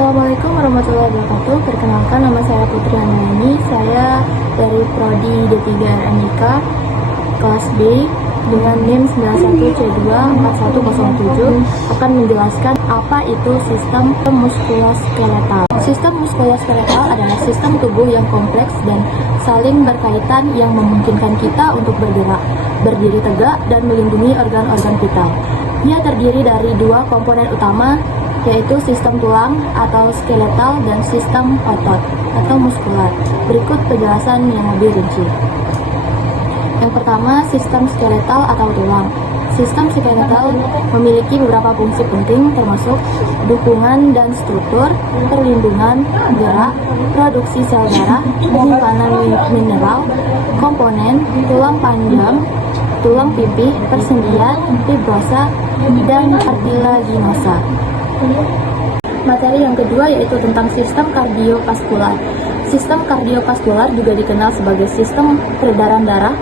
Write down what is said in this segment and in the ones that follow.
Assalamualaikum warahmatullahi wabarakatuh. Perkenalkan, nama saya Putri Anayani. Saya dari Prodi D3 RMIK kelas B dengan NIM 91C24107 akan menjelaskan apa itu sistem muskuloskeletal. Sistem muskuloskeletal adalah sistem tubuh yang kompleks dan saling berkaitan yang memungkinkan kita untuk bergerak, berdiri tegak, dan melindungi organ-organ vital. Ia terdiri dari dua komponen utama, yaitu sistem tulang atau skeletal dan sistem otot atau muskular. Berikut penjelasan yang lebih rinci. Yang pertama, sistem skeletal atau tulang. Sistem skeletal memiliki beberapa fungsi penting, termasuk dukungan dan struktur, perlindungan, gerak, produksi sel darah, penyimpanan mineral, komponen, tulang panjang, tulang pipih, persendian, fibrosa, dan kartilaginosa. Materi yang kedua yaitu tentang sistem kardiovaskular. Sistem kardiovaskular juga dikenal sebagai sistem peredaran darah,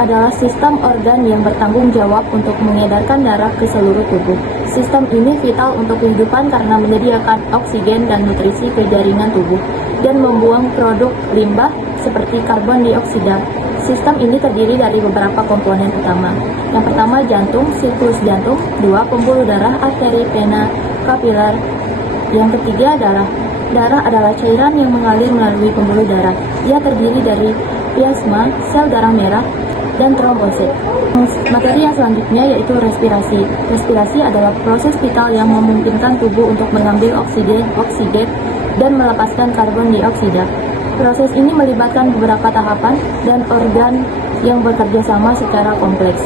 adalah sistem organ yang bertanggung jawab untuk mengedarkan darah ke seluruh tubuh. Sistem ini vital untuk kehidupan karena menyediakan oksigen dan nutrisi ke jaringan tubuh dan membuang produk limbah seperti karbon dioksida. Sistem ini terdiri dari beberapa komponen utama. Yang pertama, jantung, siklus jantung. Dua, pembuluh darah, arteri, vena, kapiler. Yang ketiga, darah. Darah adalah cairan yang mengalir melalui pembuluh darah. Ia terdiri dari plasma, sel darah merah, dan trombosit. Materi yang selanjutnya yaitu respirasi. Respirasi adalah proses vital yang memungkinkan tubuh untuk mengambil oksigen, dan melepaskan karbon dioksida. Proses ini melibatkan beberapa tahapan dan organ yang bekerja sama secara kompleks.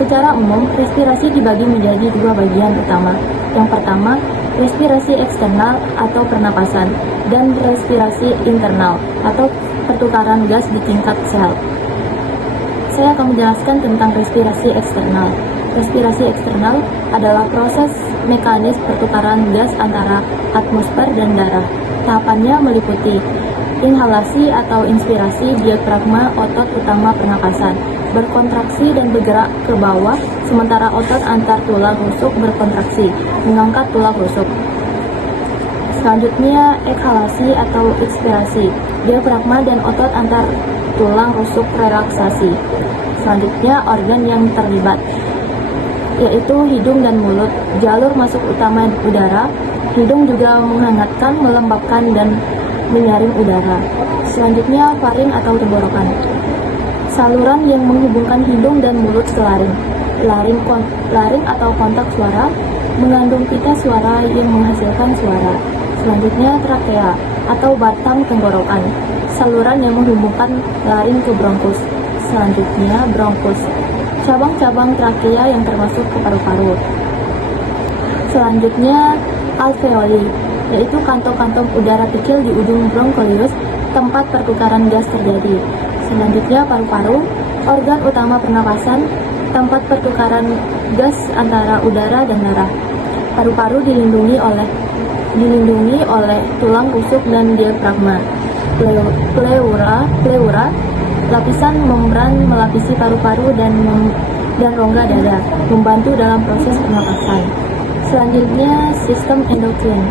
Secara umum, respirasi dibagi menjadi dua bagian utama. Yang pertama, respirasi eksternal atau pernapasan, dan respirasi internal atau pertukaran gas di tingkat sel. Saya akan menjelaskan tentang respirasi eksternal. Respirasi eksternal adalah proses mekanis pertukaran gas antara atmosfer dan darah. Tahapannya meliputi inhalasi atau inspirasi, diafragma, otot utama pernapasan, berkontraksi dan bergerak ke bawah, sementara otot antar tulang rusuk berkontraksi, mengangkat tulang rusuk. Selanjutnya, ekhalasi atau ekspirasi, diafragma dan otot antar tulang rusuk relaksasi. Selanjutnya, organ yang terlibat, yaitu hidung dan mulut. Jalur masuk utama udara, hidung juga menghangatkan, melembabkan, dan menyaring udara. Selanjutnya, faring atau tenggorokan, saluran yang menghubungkan hidung dan mulut ke laring. Laring atau kontak suara mengandung pita suara yang menghasilkan suara. Selanjutnya, trakea atau batang tenggorokan, saluran yang menghubungkan laring ke bronkus. Selanjutnya, bronkus, cabang-cabang trakea yang termasuk ke paru-paru. Selanjutnya, alveoli, yaitu kantong-kantong udara kecil di ujung broncholius, tempat pertukaran gas terjadi. Selanjutnya, paru-paru, organ utama pernapasan, tempat pertukaran gas antara udara dan darah. Paru-paru dilindungi oleh tulang rusuk dan diafragma. Pleura, lapisan membran melapisi paru-paru dan rongga dada, membantu dalam proses pernapasan. Selanjutnya, sistem endokrin.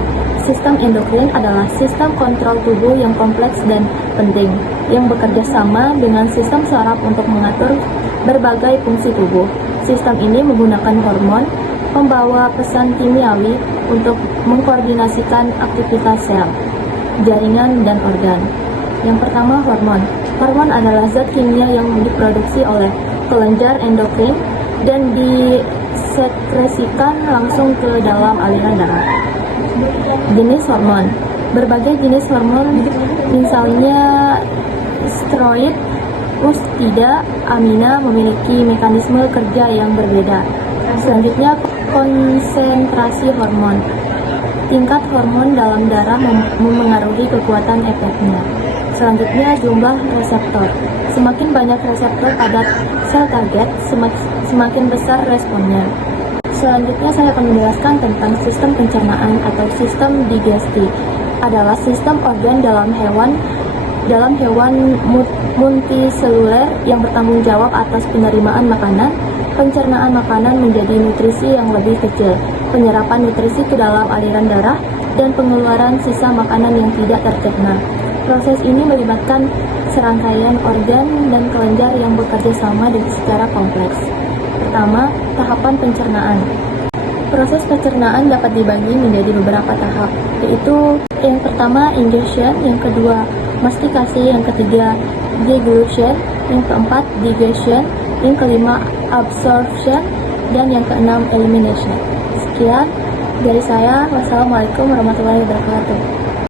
Sistem endokrin adalah sistem kontrol tubuh yang kompleks dan penting, yang bekerja sama dengan sistem saraf untuk mengatur berbagai fungsi tubuh. Sistem ini menggunakan hormon, membawa pesan kimiawi untuk mengkoordinasikan aktivitas sel, jaringan, dan organ. Yang pertama, hormon. Hormon adalah zat kimia yang diproduksi oleh kelenjar endokrin dan disekresikan langsung ke dalam aliran darah. Jenis hormon. Berbagai jenis hormon, misalnya steroid, pustida, amina, memiliki mekanisme kerja yang berbeda. Selanjutnya, konsentrasi hormon. Tingkat hormon dalam darah memengaruhi kekuatan efeknya. Selanjutnya, jumlah reseptor. Semakin banyak reseptor pada sel target, semakin besar responnya. Selanjutnya, saya akan menjelaskan tentang sistem pencernaan atau sistem digesti. Adalah sistem organ dalam hewan multiseluler yang bertanggung jawab atas penerimaan makanan, pencernaan makanan menjadi nutrisi yang lebih kecil, penyerapan nutrisi ke dalam aliran darah, dan pengeluaran sisa makanan yang tidak tercerna. Proses ini melibatkan serangkaian organ dan kelenjar yang bekerja sama secara kompleks. Pertama, tahapan pencernaan. Proses pencernaan dapat dibagi menjadi beberapa tahap, yaitu yang pertama ingestion, yang kedua mastikasi, yang ketiga deglutition, yang keempat digestion, yang kelima absorption, dan yang keenam elimination. Sekian dari saya. Wassalamualaikum warahmatullahi wabarakatuh.